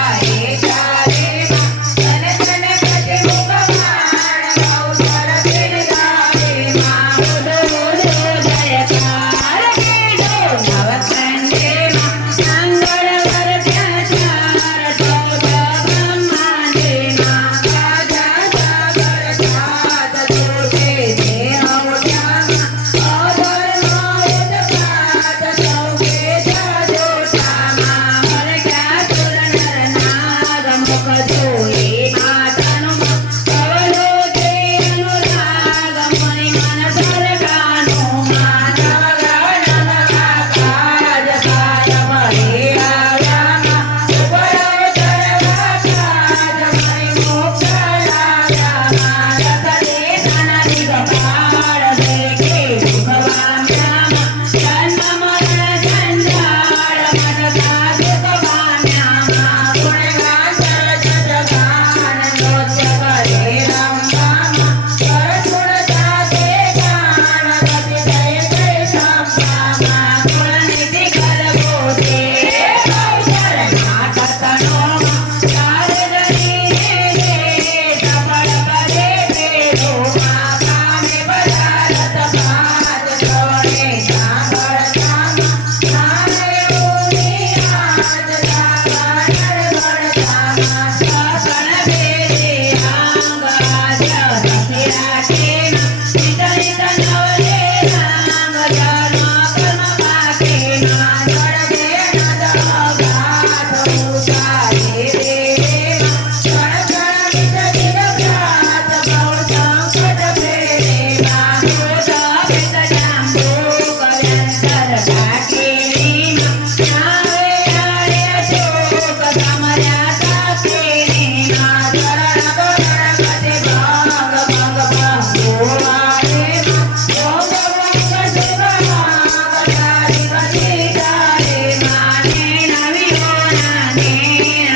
high. Yeah. me.